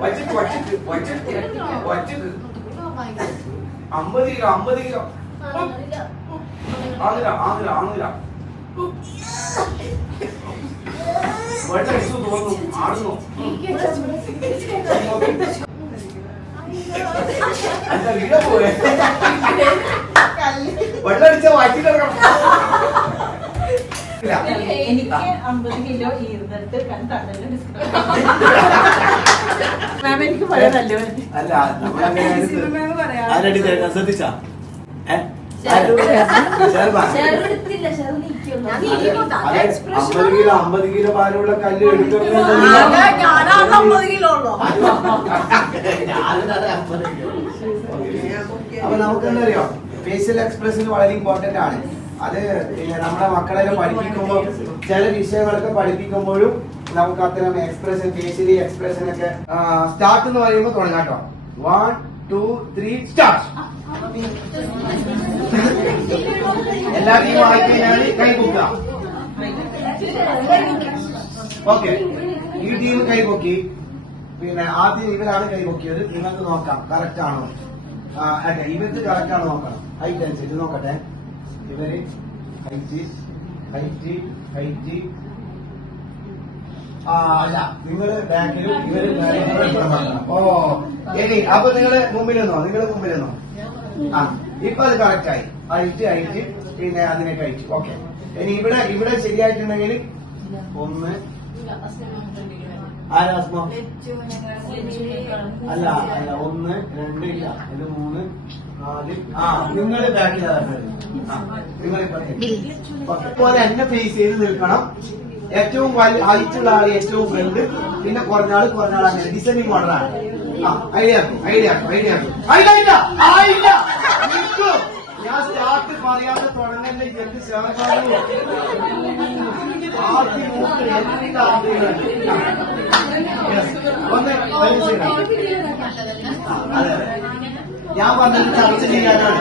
50 kilo ആന്നില്ല വെള്ളടിച്ചു തോന്നുന്നു ആടുന്നു വീട പോവേ വെള്ളടിച്ച വയറ്റിലിറങ്ങണം എനിക്ക് 50 കിലോ ഇരുന്നിട്ട് കണ്ടല്ലോ മാം എനിക്ക് പറയാനല്ലോ അല്ല ആരടി ശ്രദ്ധിച്ചാ അമ്പത് കിലോ പാലുള്ള കല്ല് എടുത്തിട്ട് അപ്പൊ നമുക്ക് എന്താ അറിയോ ഫേഷ്യൽ എക്സ്പ്രഷൻ വളരെ ഇമ്പോർട്ടന്റ് ആണ്. അത് പിന്നെ നമ്മുടെ മക്കളെല്ലാം പഠിപ്പിക്കുമ്പോൾ ചില വിഷയങ്ങളൊക്കെ പഠിപ്പിക്കുമ്പോഴും നമുക്ക് അത്തരം എക്സ്പ്രഷൻ ഫേഷ്യലി എക്സ്പ്രഷൻ ഒക്കെ സ്റ്റാർട്ട് എന്ന് പറയുമ്പോൾ തുടങ്ങാം കേട്ടോ. 1 2 3 സ്റ്റാർട്ട്. എല്ലാവരെയും വായിക്കാൻ കൈ പൊക്കുക. ഓക്കെ, ഈ ടീം കൈ പൊക്കി. പിന്നെ ആദ്യം ഇവരാണ് കൈ പൊക്കിയത്. നിങ്ങൾക്ക് നോക്കാം കറക്റ്റ് ആണോ. അതെ, ഇവർക്ക് കറക്റ്റ് ആണോ നോക്കണം. ഹൈറ്റ് അനുസരിച്ച് നോക്കട്ടെ. ഇവര് ഹൈറ്റ് അല്ല, നിങ്ങള് ബാക്കിലും ഇവര് ഓ ഇനി അപ്പൊ നിങ്ങള് മുമ്പിൽ നിന്നോ. ആ ഇപ്പൊ അത് കറക്റ്റ് ആയി. ഹൈറ്റ് പിന്നെ അതിനെ കഴിച്ചു. ഓക്കെ, ഇനി ഇവിടെ ശരിയായിട്ടുണ്ടെങ്കിൽ 1 ആരാസ്മോ അല്ല 1 2 ഇല്ല 3 4 നിങ്ങള് ബാക്കിലാണ്. നിങ്ങളിപ്പോലെ എന്നെ ഫേസ് ചെയ്ത് നിൽക്കണം. ഏറ്റവും ഹൈറ്റുള്ള ആള് ഏറ്റവും ഫ്രണ്ട്, പിന്നെ കുറഞ്ഞ ആള് അങ്ങനെ ഡിസൈനിങ് മോഡലാണ്. ഐഡിയ ഞാൻ സ്റ്റാർട്ട് പറയാതെ തുടങ്ങല്ലേ. എന്ത് ചേർക്കാനും ഞാൻ പറഞ്ഞത് ചർച്ച ചെയ്യാനാണ്.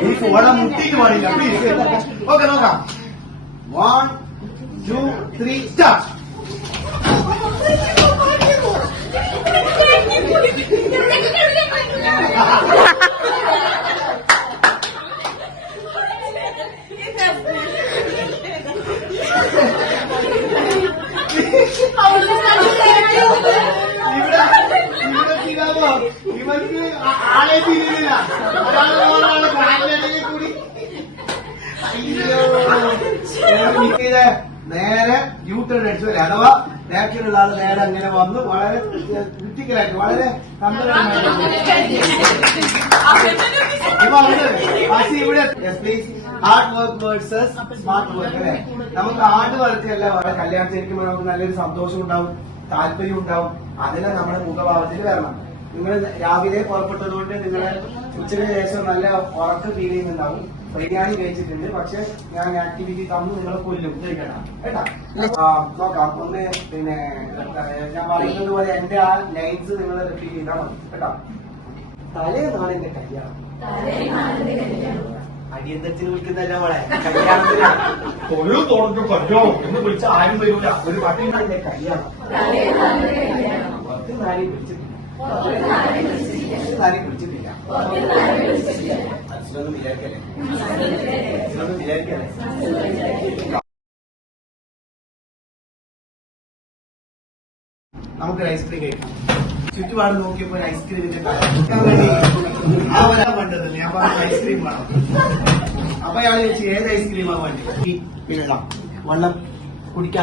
എനിക്ക് ഓടാൻ മുട്ടിക്ക് പാടില്ല. ഓക്കെ, നോക്കാം. 1 2 3 സ്റ്റാർട്ട്. ഇവർക്ക് ആളെ തിരിഞ്ഞില്ല. ഒരാളെ കാലിലേക്ക് കൂടി നേരെ യൂട്ടേൺ അടിച്ചു വരെ. അഥവാ ബാക്കിലുള്ള ആള് നേരെ അങ്ങനെ വന്ന് വളരെ ക്രിറ്റിക്കലായിട്ട് വളരെ പക്ഷെ ഇവിടെ hard work versus smart work അല്ലെ. നമുക്ക് ഹാർഡ് വർക്ക് അല്ല വളരെ കല്യാണത്തിരിക്കുമ്പോൾ നമുക്ക് നല്ലൊരു സന്തോഷം ഉണ്ടാവും, താല്പര്യം ഉണ്ടാവും. അതെല്ലാം നമ്മുടെ മുഖഭാവത്തിൽ വരണം. നിങ്ങൾ രാവിലെ പുറപ്പെട്ടതുകൊണ്ട് നിങ്ങളെ ഉച്ചയ്ക്ക് ശേഷം നല്ല ഉറക്കം ഫീൽ ചെയ്യുന്നുണ്ടാവും. ബിരിയാണി കഴിച്ചിട്ടുണ്ട്, പക്ഷെ ഞാൻ ആക്ടിവിറ്റി തന്നു നിങ്ങളെ കൊല്ലും കഴിക്കണം കേട്ടാ. നോക്കാം. ഒന്ന് പിന്നെ ഞാൻ പറയുന്നത് പോലെ എന്റെ ആ ലൈൻസ് നിങ്ങൾ റിപ്പീറ്റ് ചെയ്താൽ മതി കേട്ടാ. തലേന്നാണ് എന്റെ കല്യാണം. അടിയന്തരത്തിന് വിളിക്കുന്നല്ല മോളെ, കല്യാണത്തിനാണ്. തൊഴിൽ തോന്നുന്നു പറ്റോ എന്ന് വിളിച്ച ആരും വരൂല. ഒരു പട്ടിനാണ് എന്റെ കല്യാണം. 10 നാരി വിളിച്ചിട്ടില്ല. മനസ്സിലൊന്നും വിചാരിക്കല്ലേ. നമുക്കൊരു ഐസ്ക്രീം കഴിക്കാം. ചുറ്റുപാട് നോക്കിയപ്പോ ഐസ്ക്രീമിന്റെ ആ വരാൻ വേണ്ടത് ഞാൻ പറഞ്ഞ ഐസ്ക്രീം വേണം. അപ്പൊ അയാൾ ചോദിച്ചു ഏത് ഐസ്ക്രീമാണ് വേണ്ടി. പിന്നെ വെള്ളം കുടിക്കാൻ